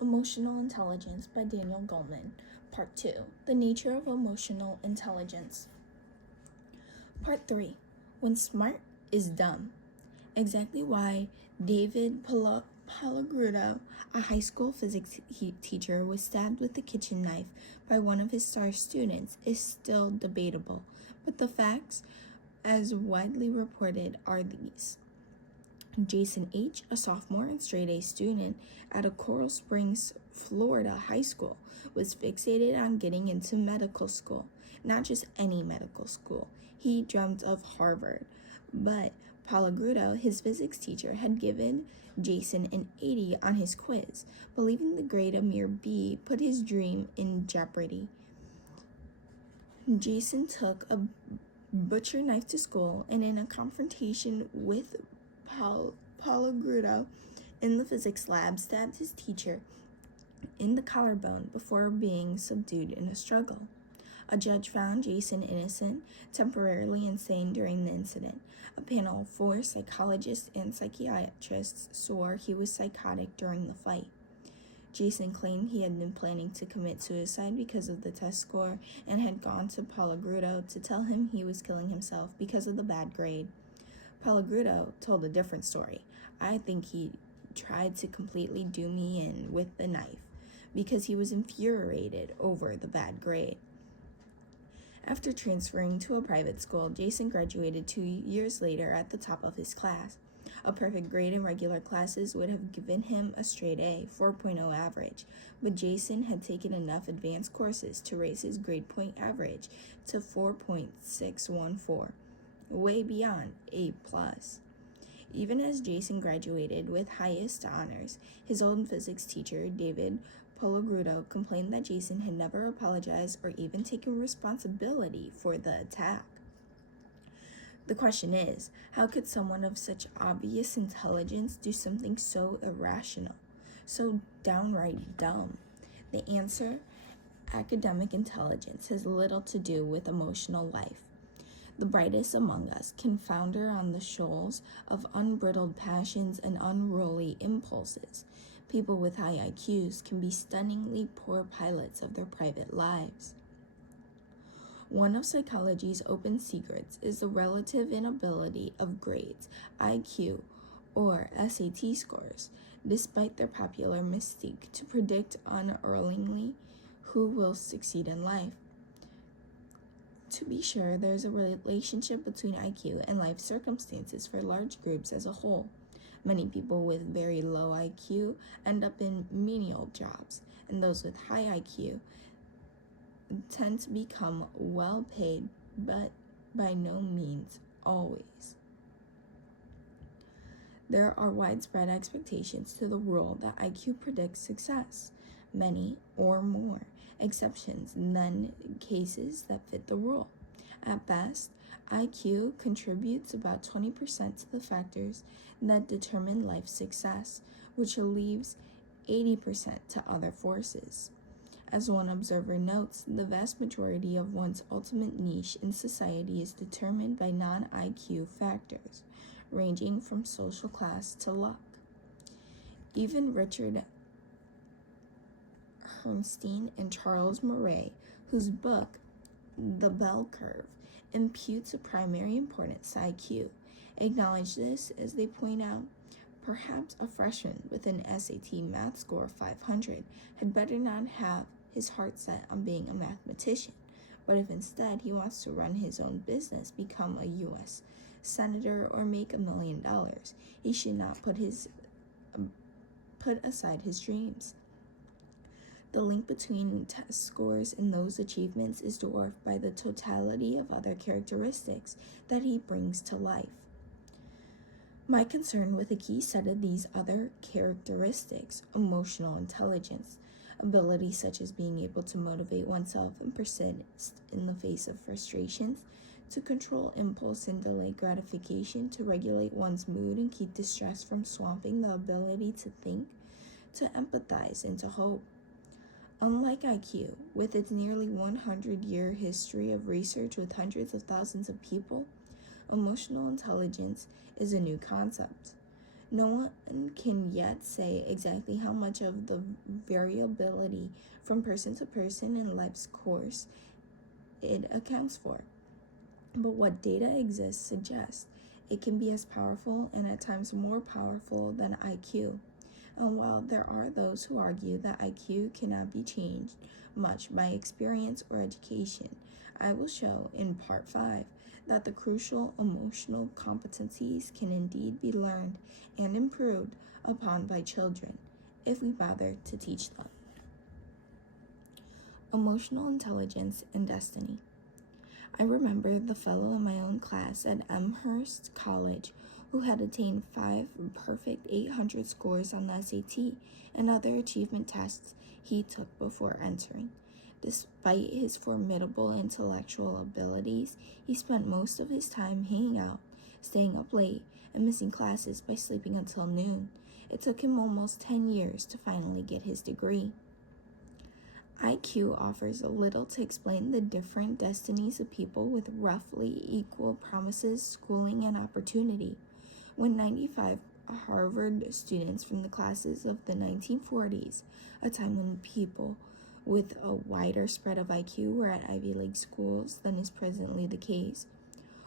Emotional Intelligence by Daniel Goleman. Part 2. The Nature of Emotional Intelligence. Part 3. When smart is dumb. Exactly why David Palagrudo, a high school physics teacher, was stabbed with a kitchen knife by one of his star students is still debatable, but the facts, as widely reported, are these. Jason H., a sophomore and straight-A student at a Coral Springs, Florida high school, was fixated on getting into medical school. Not just any medical school. He dreamt of Harvard. But Palagrudo, his physics teacher, had given Jason an 80 on his quiz. Believing the grade a mere B put his dream in jeopardy. Jason took a butcher knife to school, and in a confrontation with Palagrudo in the physics lab, stabbed his teacher in the collarbone before being subdued in a struggle. A judge found Jason innocent, temporarily insane during the incident. A panel of 4 psychologists and psychiatrists swore he was psychotic during the fight. Jason claimed he had been planning to commit suicide because of the test score and had gone to Palagrudo to tell him he was killing himself because of the bad grade. Palagrudo told a different story. I think he tried to completely do me in with the knife because he was infuriated over the bad grade. After transferring to a private school, Jason graduated 2 years later at the top of his class. A perfect grade in regular classes would have given him a straight A, 4.0 average, but Jason had taken enough advanced courses to raise his grade point average to 4.614. Way beyond A+. Even as Jason graduated with highest honors, his old physics teacher, David Palagrudo, complained that Jason had never apologized or even taken responsibility for the attack. The question is, how could someone of such obvious intelligence do something so irrational, so downright dumb? The answer: academic intelligence has little to do with emotional life. The brightest among us can founder on the shoals of unbridled passions and unruly impulses. People with high IQs can be stunningly poor pilots of their private lives. One of psychology's open secrets is the relative inability of grades, IQ, or SAT scores, despite their popular mystique, to predict unerringly who will succeed in life. To be sure, there is a relationship between IQ and life circumstances for large groups as a whole. Many people with very low IQ end up in menial jobs, and those with high IQ tend to become well paid, but by no means always. There are widespread expectations to the rule that IQ predicts success. Many or more exceptions than cases that fit the rule. At best, IQ contributes about 20% to the factors that determine life success, which leaves 80% to other forces. As one observer notes, the vast majority of one's ultimate niche in society is determined by non-IQ factors, ranging from social class to luck. Even Richard Herrnstein and Charles Murray, whose book, The Bell Curve, imputes a primary importance to IQ, acknowledge this as they point out, perhaps a freshman with an SAT math score of 500 had better not have his heart set on being a mathematician, but if instead he wants to run his own business, become a U.S. senator, or make $1 million, he should not put aside his dreams. The link between test scores and those achievements is dwarfed by the totality of other characteristics that he brings to life. My concern with a key set of these other characteristics, emotional intelligence, abilities such as being able to motivate oneself and persist in the face of frustrations, to control impulse and delay gratification, to regulate one's mood and keep distress from swamping the ability to think, to empathize, and to hope. Unlike IQ, with its nearly 100-year history of research with hundreds of thousands of people, emotional intelligence is a new concept. No one can yet say exactly how much of the variability from person to person in life's course it accounts for. But what data exists suggests it can be as powerful and at times more powerful than IQ. And while there are those who argue that IQ cannot be changed much by experience or education, I will show in Part 5 that the crucial emotional competencies can indeed be learned and improved upon by children if we bother to teach them. Emotional intelligence and destiny. I remember the fellow in my own class at Amherst College who had attained 5 perfect 800 scores on the SAT and other achievement tests he took before entering. Despite his formidable intellectual abilities, he spent most of his time hanging out, staying up late, and missing classes by sleeping until noon. It took him almost 10 years to finally get his degree. IQ offers a little to explain the different destinies of people with roughly equal promises, schooling, and opportunity. When 95 Harvard students from the classes of the 1940s, a time when people with a wider spread of IQ were at Ivy League schools than is presently the case,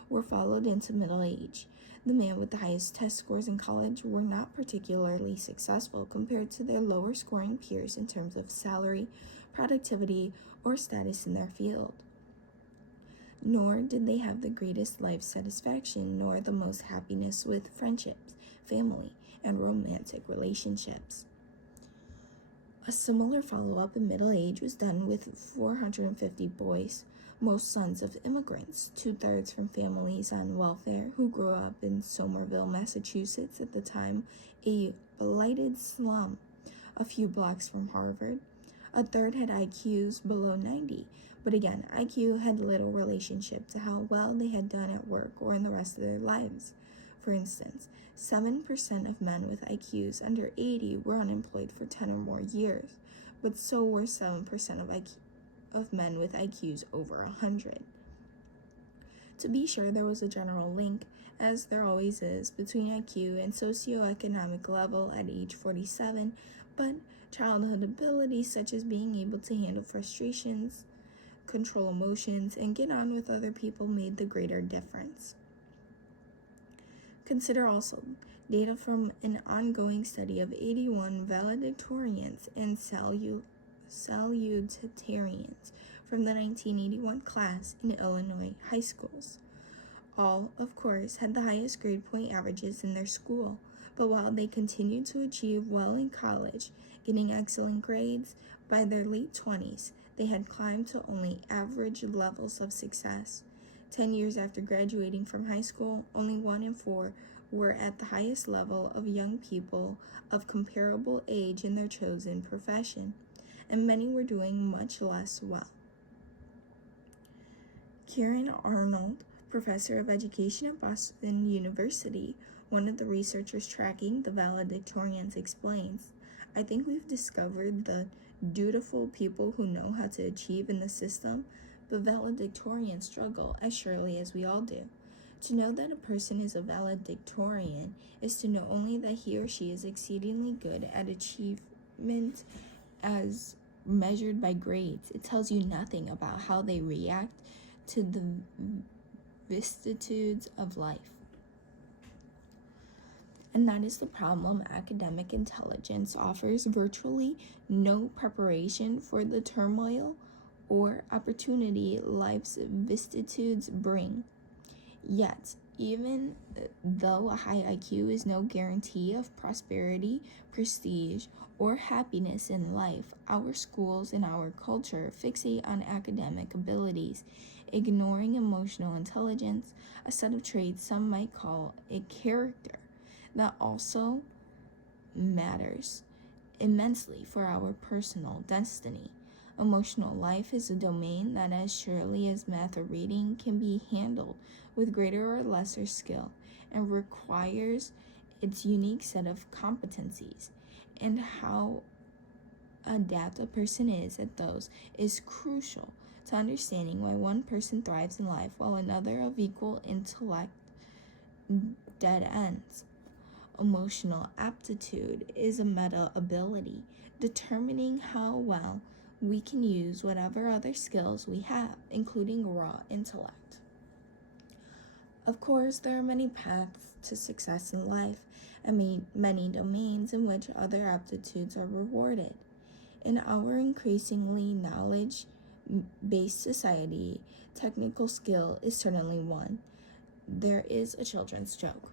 were followed into middle age. The men with the highest test scores in college were not particularly successful compared to their lower scoring peers in terms of salary, productivity, or status in their field. Nor did they have the greatest life satisfaction nor the most happiness with friendships, family, and romantic relationships. A similar follow-up in middle age was done with 450 boys, most sons of immigrants, 2/3 from families on welfare who grew up in Somerville, Massachusetts, at the time a blighted slum, a few blocks from Harvard. A third had IQs below 90, but again, IQ had little relationship to how well they had done at work or in the rest of their lives. For instance, 7% of men with IQs under 80 were unemployed for 10 or more years, but so were 7% of men with IQs over 100. To be sure, there was a general link, as there always is, between IQ and socioeconomic level at age 47, but childhood abilities such as being able to handle frustrations, control emotions, and get on with other people made the greater difference. Consider also data from an ongoing study of 81 valedictorians and salutatorians from the 1981 class in Illinois high schools. All, of course, had the highest grade point averages in their school, but while they continued to achieve well in college, getting excellent grades, by their late 20s, they had climbed to only average levels of success. 10 years after graduating from high school, only 1 in 4 were at the highest level of young people of comparable age in their chosen profession, and many were doing much less well. Kieran Arnold, professor of education at Boston University, one of the researchers tracking the valedictorians, explains, "I think we've discovered the dutiful people who know how to achieve in the system, but valedictorians struggle as surely as we all do. To know that a person is a valedictorian is to know only that he or she is exceedingly good at achievement as measured by grades. It tells you nothing about how they react to the vicissitudes of life." And that is the problem. Academic intelligence offers virtually no preparation for the turmoil or opportunity life's vicissitudes bring. Yet, even though a high IQ is no guarantee of prosperity, prestige, or happiness in life, our schools and our culture fixate on academic abilities, ignoring emotional intelligence, a set of traits some might call a character that also matters immensely for our personal destiny. Emotional life is a domain that, as surely as math or reading, can be handled with greater or lesser skill and requires its unique set of competencies. And how adept a person is at those is crucial to understanding why one person thrives in life while another of equal intellect dead ends. Emotional aptitude is a meta ability, determining how well we can use whatever other skills we have, including raw intellect. Of course, there are many paths to success in life and many domains in which other aptitudes are rewarded. In our increasingly knowledge-based society, technical skill is certainly one. There is a children's joke.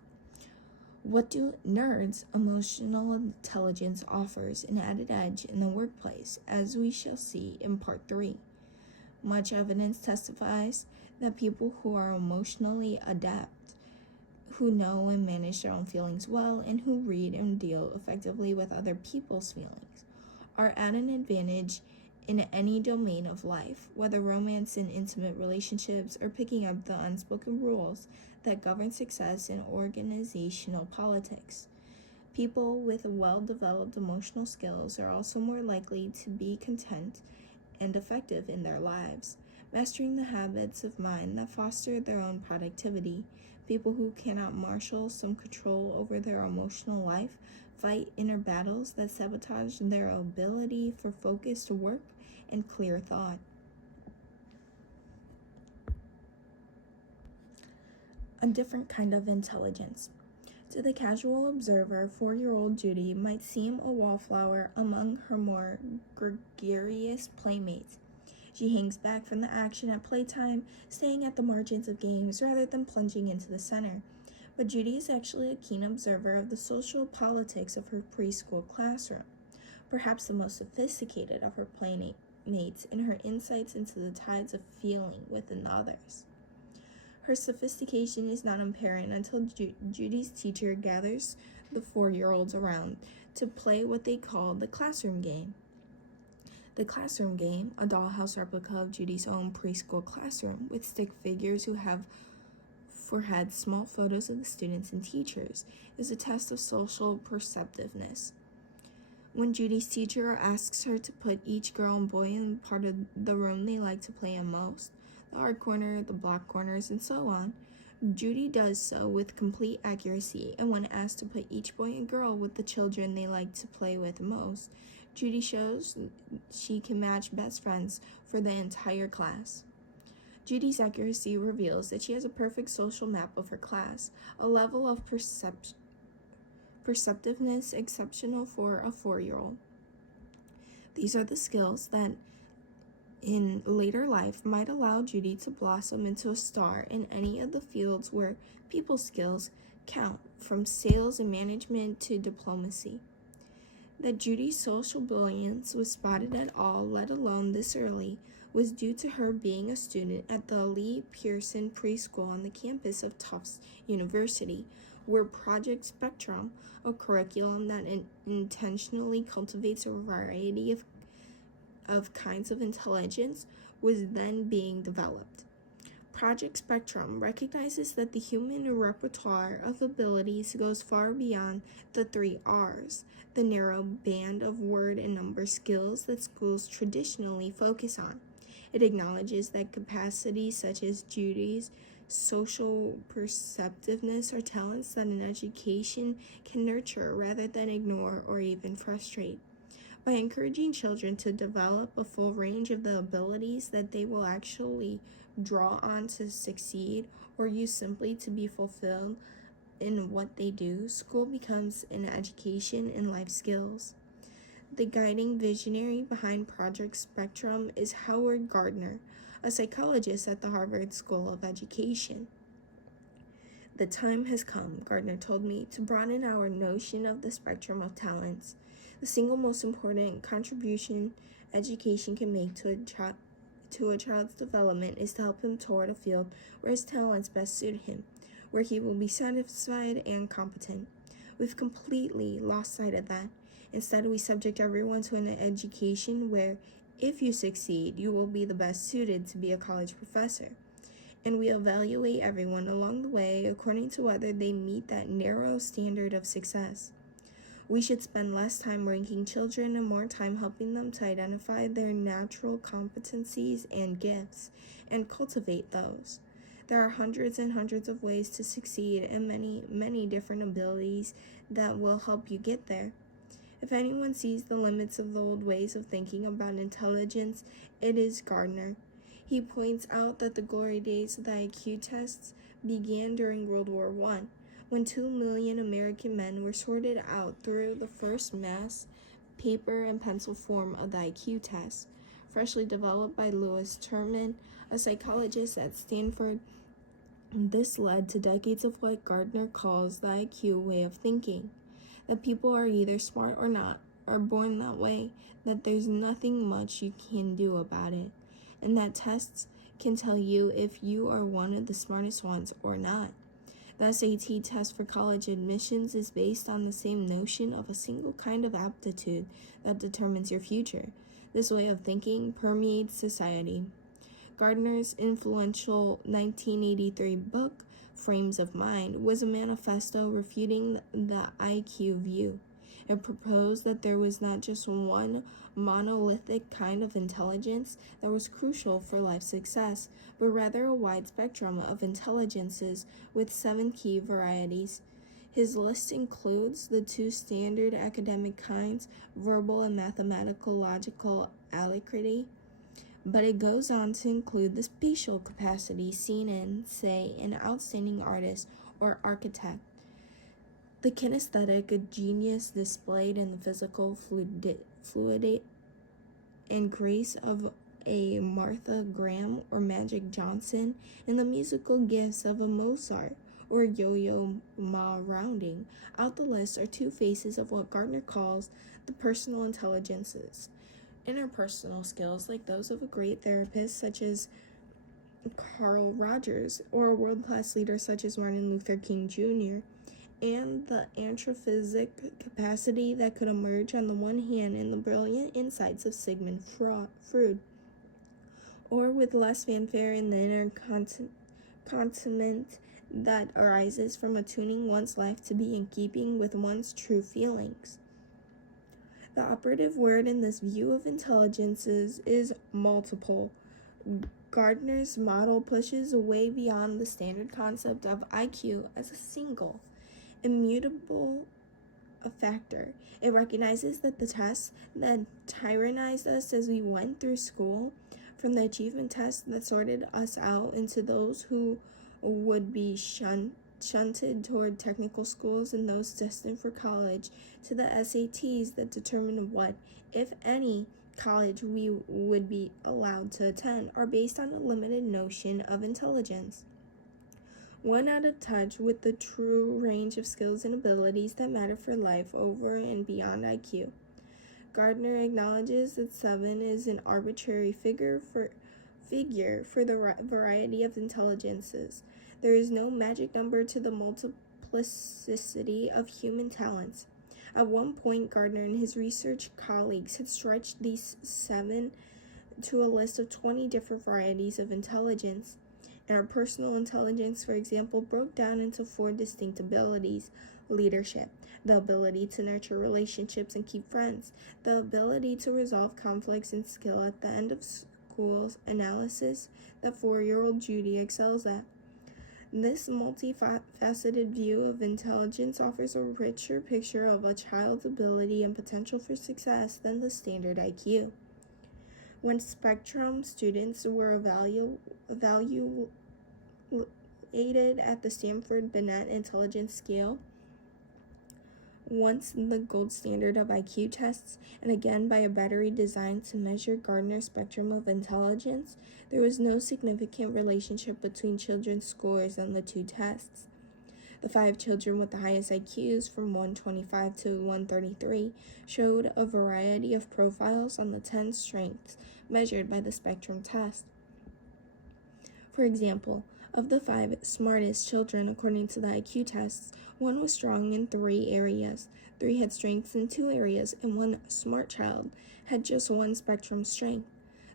What do nerds? Emotional intelligence offers an added edge in the workplace, as we shall see in part 3. Much evidence testifies that people who are emotionally adept, who know and manage their own feelings well, and who read and deal effectively with other people's feelings, are at an advantage in any domain of life, whether romance and intimate relationships or picking up the unspoken rules that govern success in organizational politics. People with well-developed emotional skills are also more likely to be content and effective in their lives, mastering the habits of mind that foster their own productivity. People who cannot marshal some control over their emotional life fight inner battles that sabotage their ability for focused work and clear thought. A different kind of intelligence. To the casual observer, 4-year-old Judy might seem a wallflower among her more gregarious playmates. She hangs back from the action at playtime, staying at the margins of games rather than plunging into the center. But Judy is actually a keen observer of the social politics of her preschool classroom, perhaps the most sophisticated of her playmates in her insights into the tides of feeling within others. Her sophistication is not apparent until Judy's teacher gathers the 4-year-olds around to play what they call the classroom game. The classroom game, a dollhouse replica of Judy's own preschool classroom with stick figures who have for heads small photos of the students and teachers, is a test of social perceptiveness. When Judy's teacher asks her to put each girl and boy in part of the room they like to play in most, the hard corner, the block corners, and so on, Judy does so with complete accuracy, and when asked to put each boy and girl with the children they like to play with most, Judy shows she can match best friends for the entire class. Judy's accuracy reveals that she has a perfect social map of her class, a level of perceptiveness exceptional for a 4-year-old. These are the skills that in later life might allow Judy to blossom into a star in any of the fields where people skills count, from sales and management to diplomacy. That Judy's social brilliance was spotted at all, let alone this early, was due to her being a student at the Lee Pearson Preschool on the campus of Tufts University, where Project Spectrum, a curriculum that intentionally cultivates a variety of kinds of intelligence, was then being developed. Project Spectrum recognizes that the human repertoire of abilities goes far beyond the 3 R's, the narrow band of word and number skills that schools traditionally focus on. It acknowledges that capacities such as Judy's social perceptiveness are talents that an education can nurture rather than ignore or even frustrate. By encouraging children to develop a full range of the abilities that they will actually draw on to succeed or use simply to be fulfilled in what they do, school becomes an education in life skills. The guiding visionary behind Project Spectrum is Howard Gardner, a psychologist at the Harvard School of Education. The time has come, Gardner told me, to broaden our notion of the spectrum of talents. The single most important contribution education can make to a child's development is to help him toward a field where his talents best suit him, where he will be satisfied and competent. We've completely lost sight of that. Instead, we subject everyone to an education where, if you succeed, you will be the best suited to be a college professor. And we evaluate everyone along the way according to whether they meet that narrow standard of success. We should spend less time ranking children and more time helping them to identify their natural competencies and gifts, and cultivate those. There are hundreds and hundreds of ways to succeed and many, many different abilities that will help you get there. If anyone sees the limits of the old ways of thinking about intelligence, it is Gardner. He points out that the glory days of the IQ tests began during World War I, when 2 million American men were sorted out through the first mass paper and pencil form of the IQ test, freshly developed by Louis Terman, a psychologist at Stanford. This led to decades of what Gardner calls the IQ way of thinking, that people are either smart or not, or born that way, that there's nothing much you can do about it, and that tests can tell you if you are one of the smartest ones or not. The SAT test for college admissions is based on the same notion of a single kind of aptitude that determines your future. This way of thinking permeates society. Gardner's influential 1983 book, Frames of Mind, was a manifesto refuting the IQ view. It proposed that there was not just one monolithic kind of intelligence that was crucial for life success, but rather a wide spectrum of intelligences with 7 key varieties. His list includes the 2 standard academic kinds, verbal and mathematical logical alacrity, but it goes on to include the spatial capacity seen in, say, an outstanding artist or architect, the kinesthetic genius displayed in the physical fluidity and grace of a Martha Graham or Magic Johnson, and the musical gifts of a Mozart or Yo-Yo Ma. Rounding out the list are 2 faces of what Gardner calls the personal intelligences. Interpersonal skills like those of a great therapist such as Carl Rogers or a world-class leader such as Martin Luther King Jr., and the antrophysic capacity that could emerge on the one hand in the brilliant insights of Sigmund Freud, or with less fanfare in the inner contentment that arises from attuning one's life to be in keeping with one's true feelings. The operative word in this view of intelligences is multiple. Gardner's model pushes way beyond the standard concept of IQ as a single, immutable factor. It recognizes that the tests that tyrannized us as we went through school, from the achievement tests that sorted us out into those who would be shunted toward technical schools and those destined for college, to the SATs that determine what, if any, college we would be allowed to attend, are based on a limited notion of intelligence. One out of touch with the true range of skills and abilities that matter for life over and beyond IQ. Gardner acknowledges that 7 is an arbitrary figure for the variety of intelligences. There is no magic number to the multiplicity of human talents. At one point, Gardner and his research colleagues had stretched these 7 to a list of 20 different varieties of intelligence. Interpersonal intelligence, for example, broke down into 4 distinct abilities: leadership, the ability to nurture relationships and keep friends, the ability to resolve conflicts and skill at the end of school analysis that 4-year-old Judy excels at. This multifaceted view of intelligence offers a richer picture of a child's ability and potential for success than the standard IQ. When Spectrum students were evaluated at the Stanford Binet Intelligence Scale, once the gold standard of IQ tests, and again by a battery designed to measure Gardner's spectrum of intelligence, there was no significant relationship between children's scores on the 2 tests. The 5 children with the highest IQs, from 125 to 133, showed a variety of profiles on the 10 strengths measured by the spectrum test. For example, of the 5 smartest children according to the IQ tests, 1 was strong in 3 areas, 3 had strengths in 2 areas, and 1 smart child had just 1 spectrum strength.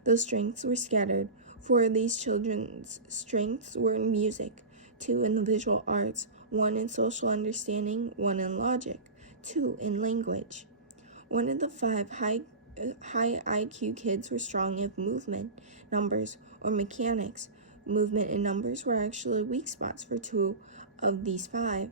Those strengths were scattered. 4 of these children's strengths were in music, 2 in the visual arts, 1 in social understanding, 1 in logic, 2 in language. 1 of the 5 high IQ kids were strong in movement, numbers, or mechanics, Movement and numbers were actually weak spots for 2 of these 5.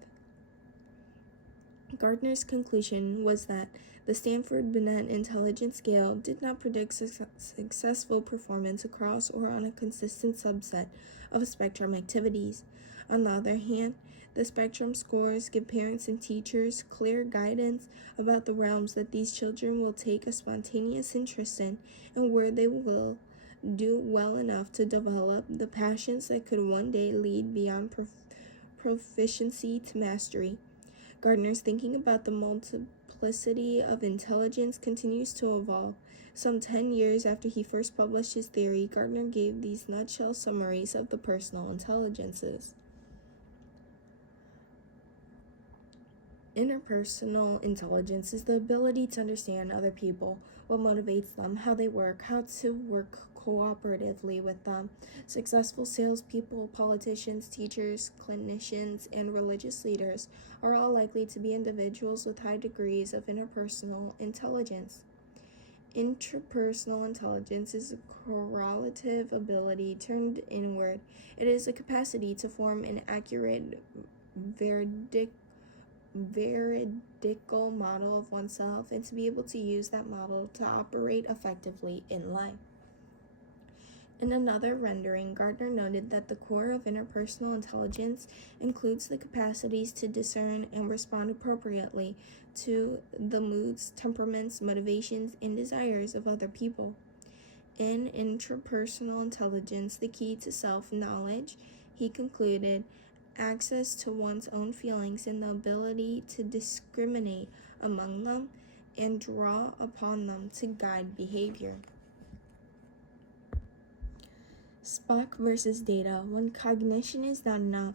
Gardner's conclusion was that the Stanford-Binet intelligence scale did not predict successful performance across or on a consistent subset of spectrum activities. On the other hand, the spectrum scores give parents and teachers clear guidance about the realms that these children will take a spontaneous interest in and where they will do well enough to develop the passions that could one day lead beyond proficiency to mastery. Gardner's thinking about the multiplicity of intelligence continues to evolve. Some 10 years after he first published his theory, Gardner gave these nutshell summaries of the personal intelligences. Interpersonal intelligence is the ability to understand other people, what motivates them, how they work, how to work cooperatively with them. Successful salespeople, politicians, teachers, clinicians, and religious leaders are all likely to be individuals with high degrees of interpersonal intelligence. Intrapersonal intelligence is a correlative ability turned inward. It is a capacity to form an accurate, veridical model of oneself and to be able to use that model to operate effectively in life. In another rendering, Gardner noted that the core of interpersonal intelligence includes the capacities to discern and respond appropriately to the moods, temperaments, motivations, and desires of other people. In intrapersonal intelligence, the key to self-knowledge, he concluded, access to one's own feelings and the ability to discriminate among them and draw upon them to guide behavior. Spock versus data. When cognition is not enough,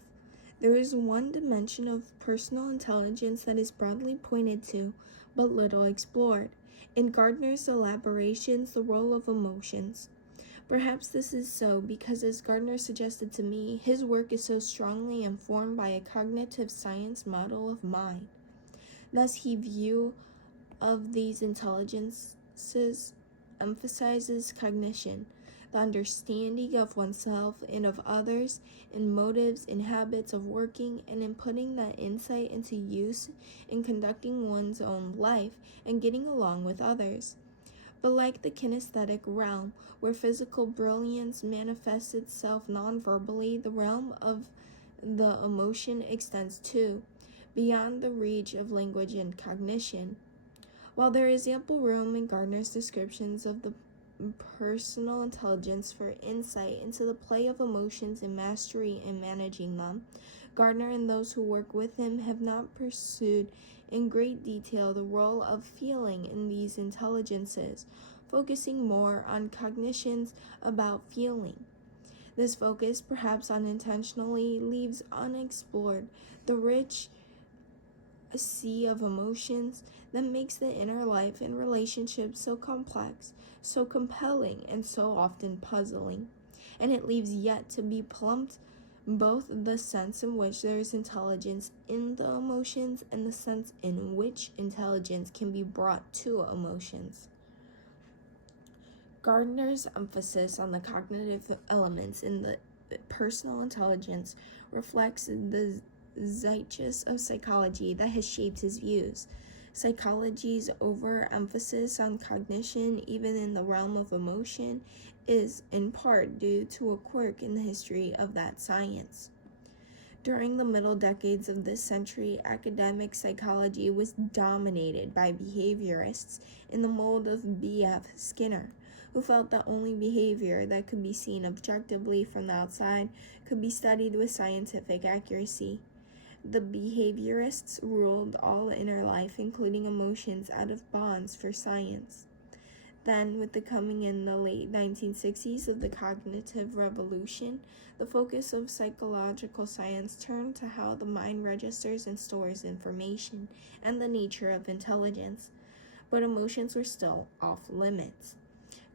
there is one dimension of personal intelligence that is broadly pointed to, but little explored. In Gardner's elaborations, the role of emotions. Perhaps this is so because, as Gardner suggested to me, his work is so strongly informed by a cognitive science model of mind. Thus, his view of these intelligences emphasizes cognition, the understanding of oneself and of others, in motives and habits of working, and in putting that insight into use in conducting one's own life and getting along with others. But like the kinesthetic realm, where physical brilliance manifests itself non-verbally, the realm of the emotion extends too, beyond the reach of language and cognition. While there is ample room in Gardner's descriptions of the personal intelligence for insight into the play of emotions and mastery in managing them, Gardner and those who work with him have not pursued in great detail the role of feeling in these intelligences, focusing more on cognitions about feeling. This focus, perhaps unintentionally, leaves unexplored the rich sea of emotions that makes the inner life and relationships so complex, so compelling, and so often puzzling. And it leaves yet to be plumbed both the sense in which there is intelligence in the emotions and the sense in which intelligence can be brought to emotions. Gardner's emphasis on the cognitive elements in the personal intelligence reflects the zeitgeist of psychology that has shaped his views. Psychology's overemphasis on cognition, even in the realm of emotion, is in part due to a quirk in the history of that science. During the middle decades of this century, academic psychology was dominated by behaviorists in the mold of B.F. Skinner, who felt that only behavior that could be seen objectively from the outside could be studied with scientific accuracy. The behaviorists ruled all inner life, including emotions, out of bounds for science. Then, with the coming in the late 1960s of the cognitive revolution, the focus of psychological science turned to how the mind registers and stores information and the nature of intelligence. But emotions were still off limits.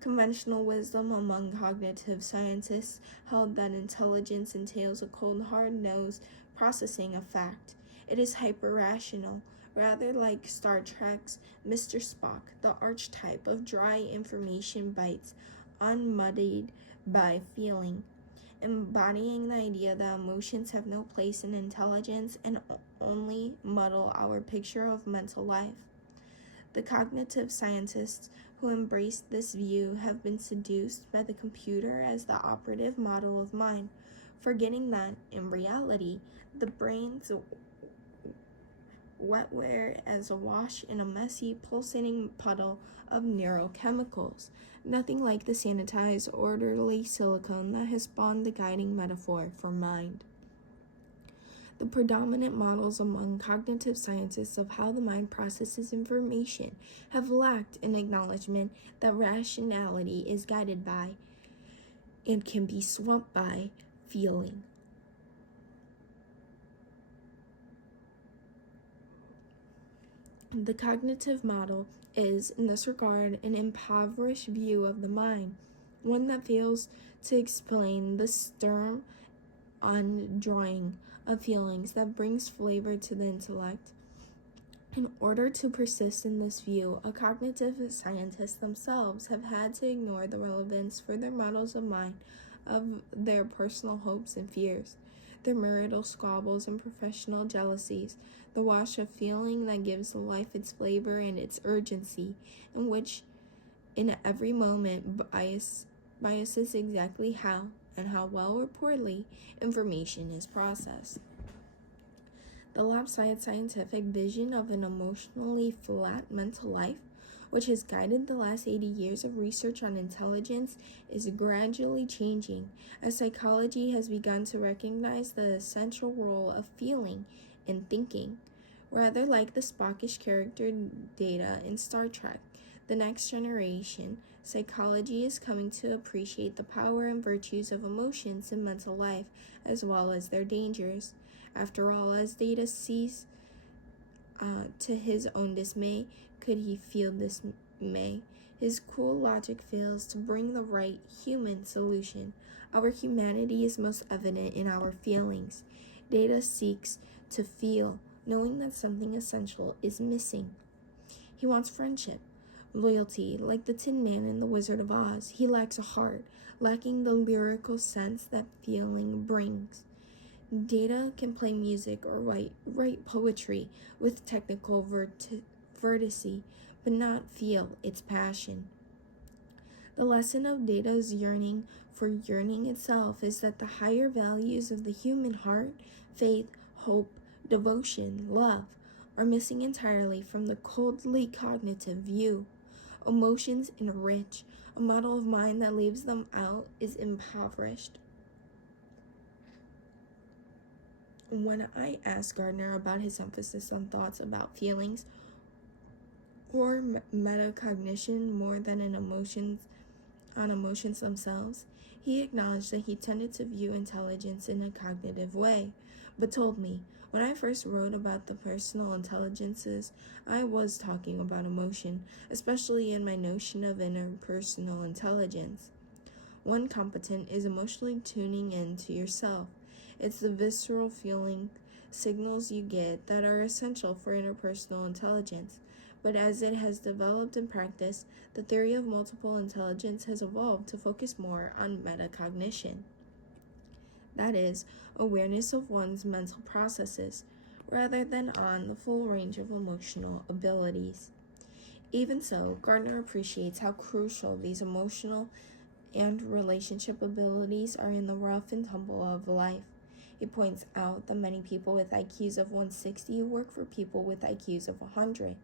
Conventional wisdom among cognitive scientists held that intelligence entails a cold, hard-nosed processing of fact. It is hyper-rational, rather like Star Trek's Mr. Spock, the archetype of dry information bites, unmuddied by feeling. embodying the idea that emotions have no place in intelligence and only muddle our picture of mental life. The cognitive scientists who embraced this view have been seduced by the computer as the operative model of mind, forgetting that, in reality, the brain's wetware as awash in a messy, pulsating puddle of neurochemicals, nothing like the sanitized, orderly silicone that has spawned the guiding metaphor for mind. The predominant models among cognitive scientists of how the mind processes information have lacked an acknowledgement that rationality is guided by and can be swamped by feeling. The cognitive model is, in this regard, an impoverished view of the mind, one that fails to explain the stern undrawing of feelings that brings flavor to the intellect. In order to persist in this view, cognitive scientists themselves have had to ignore the relevance for their models of mind of their personal hopes and fears, their marital squabbles and professional jealousies, the wash of feeling that gives life its flavor and its urgency, in which in every moment biases exactly how and how well or poorly information is processed. The lopsided scientific vision of an emotionally flat mental life, which has guided the last 80 years of research on intelligence, is gradually changing as psychology has begun to recognize the essential role of feeling in thinking. Rather like the Spockish character Data in Star Trek, The Next Generation, psychology is coming to appreciate the power and virtues of emotions in mental life, as well as their dangers. After all, as Data sees to his own dismay, could he feel dismay? His cool logic fails to bring the right human solution. Our humanity is most evident in our feelings. Data seeks to feel, knowing that something essential is missing. He wants friendship, loyalty, like the Tin Man in The Wizard of Oz. He lacks a heart, lacking the lyrical sense that feeling brings. Data can play music or write poetry with technical vertice, but not feel its passion. The lesson of Data's yearning for yearning itself is that the higher values of the human heart, faith, hope, devotion, love, are missing entirely from the coldly cognitive view. Emotions enrich. A model of mind that leaves them out is impoverished. When I asked Gardner about his emphasis on thoughts about feelings or metacognition more than on emotions themselves, he acknowledged that he tended to view intelligence in a cognitive way, but told me, when I first wrote about the personal intelligences, I was talking about emotion, especially in my notion of interpersonal intelligence. One competent is emotionally tuning in to yourself. It's the visceral feeling signals you get that are essential for interpersonal intelligence. But as it has developed in practice, the theory of multiple intelligence has evolved to focus more on metacognition. That is, awareness of one's mental processes, rather than on the full range of emotional abilities. Even so, Gardner appreciates how crucial these emotional and relationship abilities are in the rough and tumble of life. He points out that many people with IQs of 160 work for people with IQs of 100.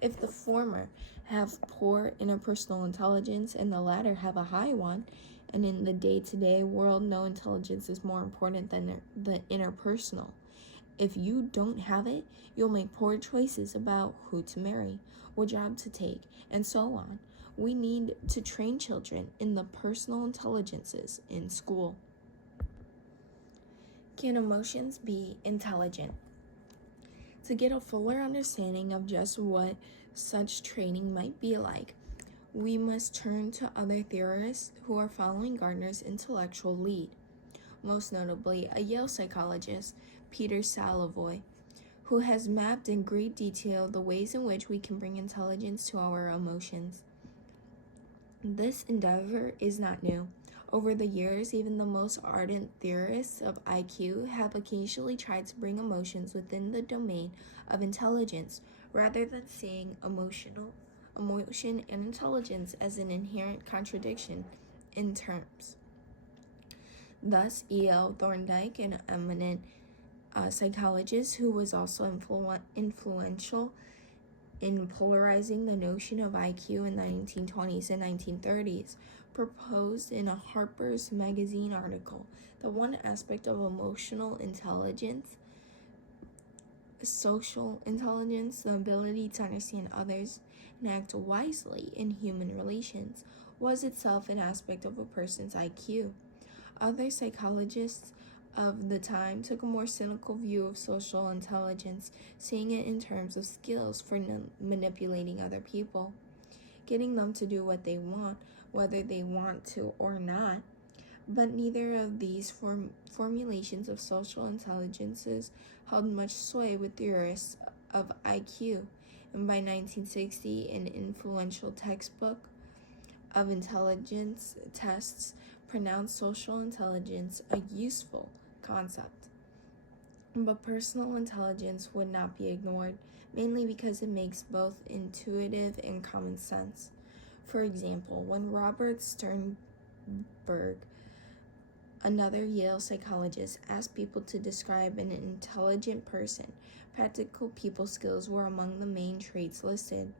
If the former have poor interpersonal intelligence and the latter have a high one, and in the day-to-day world, no intelligence is more important than the interpersonal. If you don't have it, you'll make poor choices about who to marry, what job to take, and so on. We need to train children in the personal intelligences in school. Can emotions be intelligent? To get a fuller understanding of just what such training might be like, we must turn to other theorists who are following Gardner's intellectual lead, most notably a Yale psychologist, Peter Salovey, who has mapped in great detail the ways in which we can bring intelligence to our emotions. This endeavor is not new. Over the years, even the most ardent theorists of IQ have occasionally tried to bring emotions within the domain of intelligence, rather than seeing emotion and intelligence as an inherent contradiction in terms. Thus, E.L. Thorndike, an eminent psychologist who was also influential in polarizing the notion of IQ in the 1920s and 1930s, proposed in a Harper's Magazine article that one aspect of emotional intelligence, social intelligence, the ability to understand others and act wisely in human relations, was itself an aspect of a person's IQ. Other psychologists of the time took a more cynical view of social intelligence, seeing it in terms of skills for manipulating other people, getting them to do what they want, whether they want to or not. But neither of these formulations of social intelligences held much sway with theorists of IQ, and by 1960, an influential textbook of intelligence tests pronounced social intelligence a useful concept. But personal intelligence would not be ignored, mainly because it makes both intuitive and common sense. For example, when Robert Sternberg, another Yale psychologist, asked people to describe an intelligent person, practical people skills were among the main traits listed.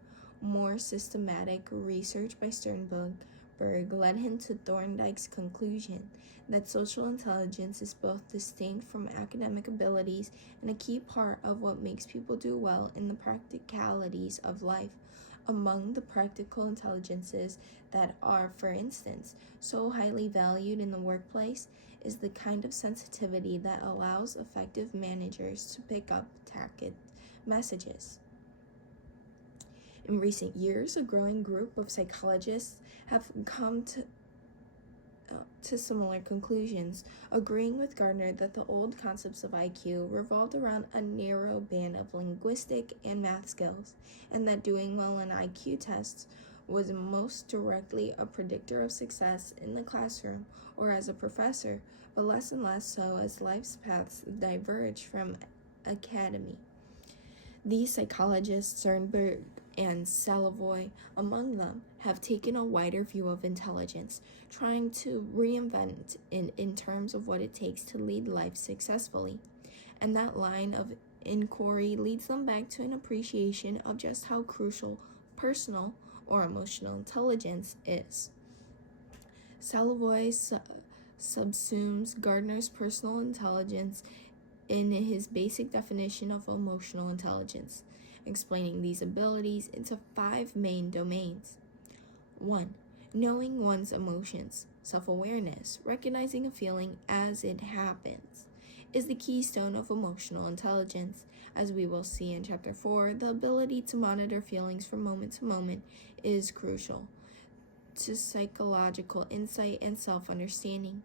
More systematic research by Sternberg led him to Thorndike's conclusion that social intelligence is both distinct from academic abilities and a key part of what makes people do well in the practicalities of life. Among the practical intelligences that are, for instance, so highly valued in the workplace is the kind of sensitivity that allows effective managers to pick up tacit messages. In recent years, a growing group of psychologists have come to similar conclusions, agreeing with Gardner that the old concepts of IQ revolved around a narrow band of linguistic and math skills, and that doing well on IQ tests was most directly a predictor of success in the classroom or as a professor, but less and less so as life's paths diverge from academy. These psychologists, Sternberg and Savoy among them, have taken a wider view of intelligence, trying to reinvent it in terms of what it takes to lead life successfully. And that line of inquiry leads them back to an appreciation of just how crucial personal or emotional intelligence is. Savoy subsumes Gardner's personal intelligence in his basic definition of emotional intelligence, explaining these abilities into 5 main domains. 1. Knowing one's emotions, self-awareness, recognizing a feeling as it happens, is the keystone of emotional intelligence. As we will see in Chapter 4, the ability to monitor feelings from moment to moment is crucial to psychological insight and self-understanding.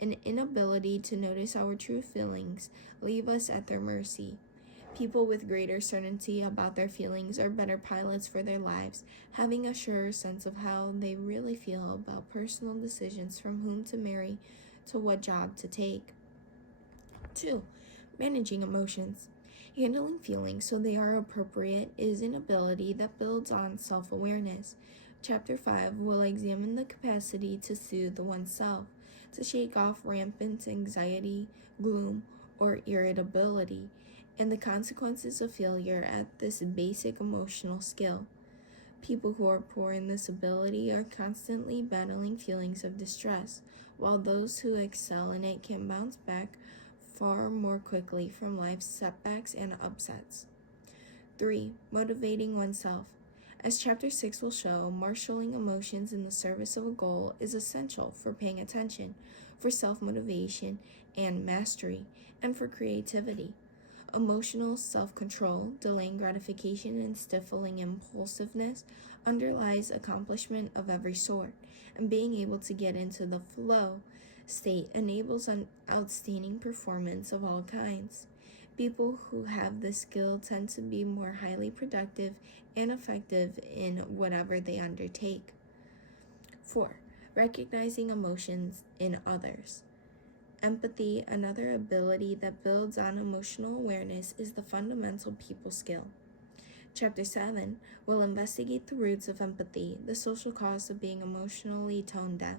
An inability to notice our true feelings leave us at their mercy. People with greater certainty about their feelings are better pilots for their lives, having a surer sense of how they really feel about personal decisions, from whom to marry to what job to take. 2. Managing emotions. Handling feelings so they are appropriate is an ability that builds on self-awareness. Chapter 5 will examine the capacity to soothe oneself, to shake off rampant anxiety, gloom, or irritability, and the consequences of failure at this basic emotional skill. People who are poor in this ability are constantly battling feelings of distress, while those who excel in it can bounce back far more quickly from life's setbacks and upsets. 3. Motivating oneself. As Chapter 6 will show, marshaling emotions in the service of a goal is essential for paying attention, for self-motivation and mastery, and for creativity. Emotional self-control, delaying gratification, and stifling impulsiveness underlies accomplishment of every sort, and being able to get into the flow state enables an outstanding performance of all kinds. People who have this skill tend to be more highly productive and effective in whatever they undertake. 4. recognizing emotions in others. Empathy, another ability that builds on emotional awareness, is the fundamental people skill. Chapter 7 will investigate the roots of empathy, the social cost of being emotionally tone deaf,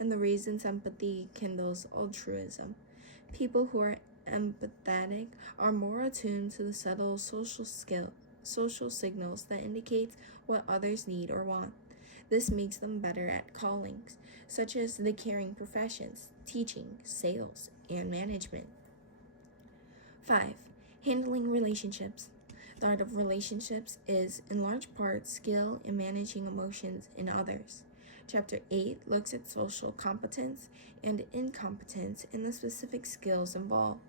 and the reasons empathy kindles altruism. People who are empathetic are more attuned to the subtle social signals that indicate what others need or want. This makes them better at callings, such as the caring professions, teaching, sales, and management. 5. Handling relationships. The art of relationships is, in large part, skill in managing emotions in others. Chapter 8 looks at social competence and incompetence and the specific skills involved.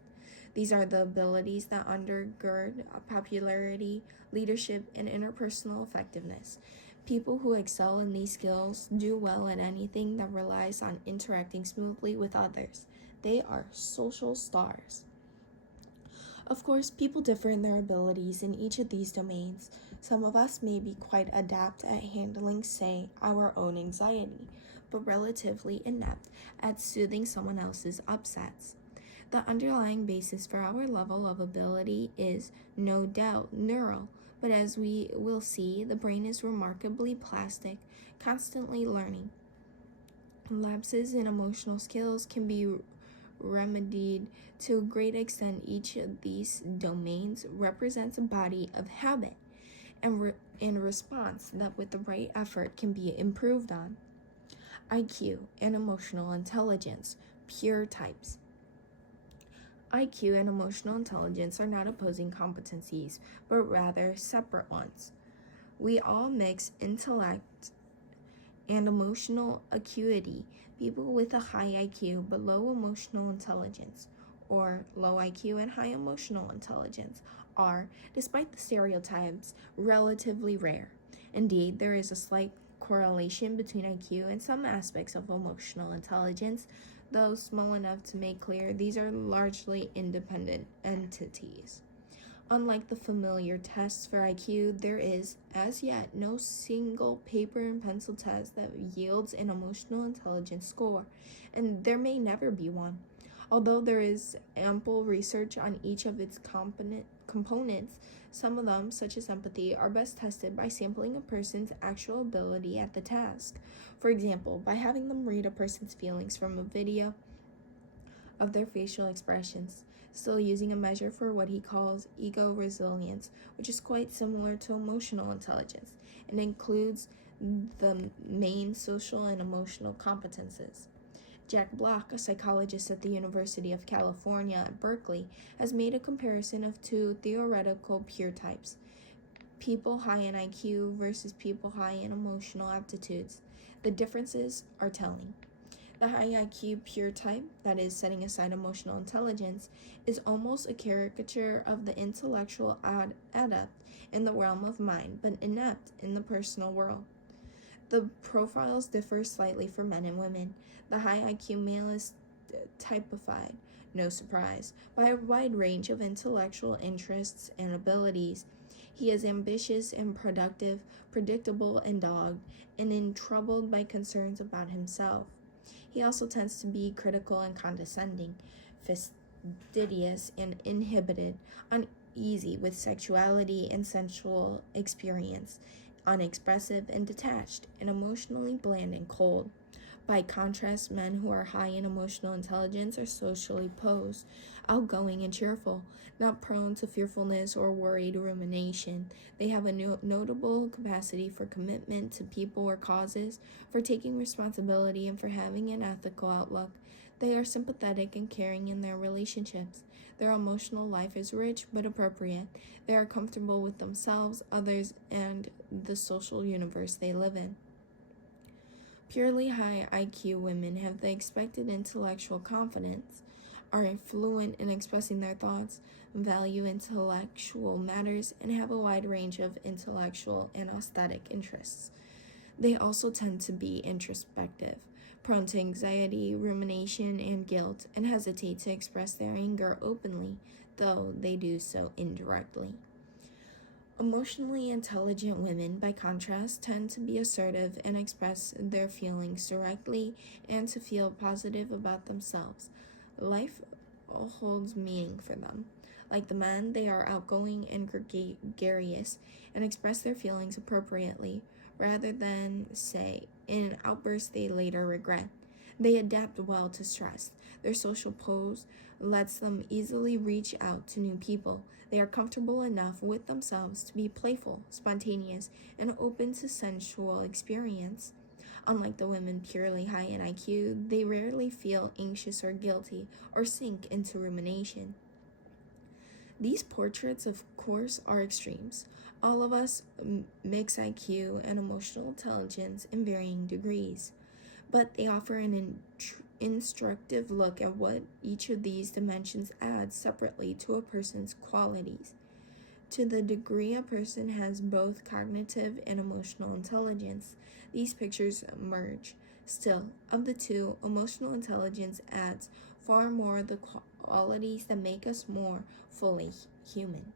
These are the abilities that undergird popularity, leadership, and interpersonal effectiveness. People who excel in these skills do well at anything that relies on interacting smoothly with others. They are social stars. Of course, people differ in their abilities in each of these domains. Some of us may be quite adept at handling, say, our own anxiety, but relatively inept at soothing someone else's upsets. The underlying basis for our level of ability is, no doubt, neural, but as we will see, the brain is remarkably plastic, constantly learning. Lapses in emotional skills can be remedied to a great extent. Each of these domains represents a body of habit and response that with the right effort can be improved on. IQ and emotional intelligence, pure types. IQ and emotional intelligence are not opposing competencies, but rather separate ones. We all mix intellect and emotional acuity. People with a high IQ but low emotional intelligence, or low IQ and high emotional intelligence, are, despite the stereotypes, relatively rare. Indeed, there is a slight correlation between IQ and some aspects of emotional intelligence, though small enough to make clear these are largely independent entities. Unlike the familiar tests for IQ, there is, as yet, no single paper and pencil test that yields an emotional intelligence score, and there may never be one. Although there is ample research on each of its components, some of them, such as empathy, are best tested by sampling a person's actual ability at the task. For example, by having them read a person's feelings from a video of their facial expressions, still using a measure for what he calls ego resilience, which is quite similar to emotional intelligence and includes the main social and emotional competences. Jack Block, a psychologist at the University of California at Berkeley, has made a comparison of two theoretical pure types: people high in IQ versus people high in emotional aptitudes. The differences are telling. The high IQ pure type, that is, setting aside emotional intelligence, is almost a caricature of the intellectual adept in the realm of mind, but inept in the personal world. The profiles differ slightly for men and women. The high IQ male is typified, no surprise, by a wide range of intellectual interests and abilities. He is ambitious and productive, predictable and dogged, and untroubled by concerns about himself. He also tends to be critical and condescending, fastidious and inhibited, uneasy with sexuality and sensual experience, unexpressive and detached, and emotionally bland and cold. By contrast, men who are high in emotional intelligence are socially posed, outgoing and cheerful, not prone to fearfulness or worried rumination. They have a notable capacity for commitment to people or causes, for taking responsibility, and for having an ethical outlook. They are sympathetic and caring in their relationships. Their emotional life is rich but appropriate. They are comfortable with themselves, others, and the social universe they live in. Purely high IQ women have the expected intellectual confidence, are fluent in expressing their thoughts, value intellectual matters, and have a wide range of intellectual and aesthetic interests. They also tend to be introspective, prone to anxiety, rumination, and guilt, and hesitate to express their anger openly, though they do so indirectly. Emotionally intelligent women, by contrast, tend to be assertive and express their feelings directly and to feel positive about themselves. Life holds meaning for them. Like the men, they are outgoing and gregarious and express their feelings appropriately rather than, say, in an outburst they later regret. They adapt well to stress. Their social pose lets them easily reach out to new people. They are comfortable enough with themselves to be playful, spontaneous, and open to sensual experience. Unlike the women purely high in IQ, they rarely feel anxious or guilty or sink into rumination. These portraits, of course, are extremes. All of us mix IQ and emotional intelligence in varying degrees, but they offer an instructive look at what each of these dimensions adds separately to a person's qualities. To the degree a person has both cognitive and emotional intelligence, these pictures merge. Still, of the two, emotional intelligence adds far more the qualities that make us more fully human.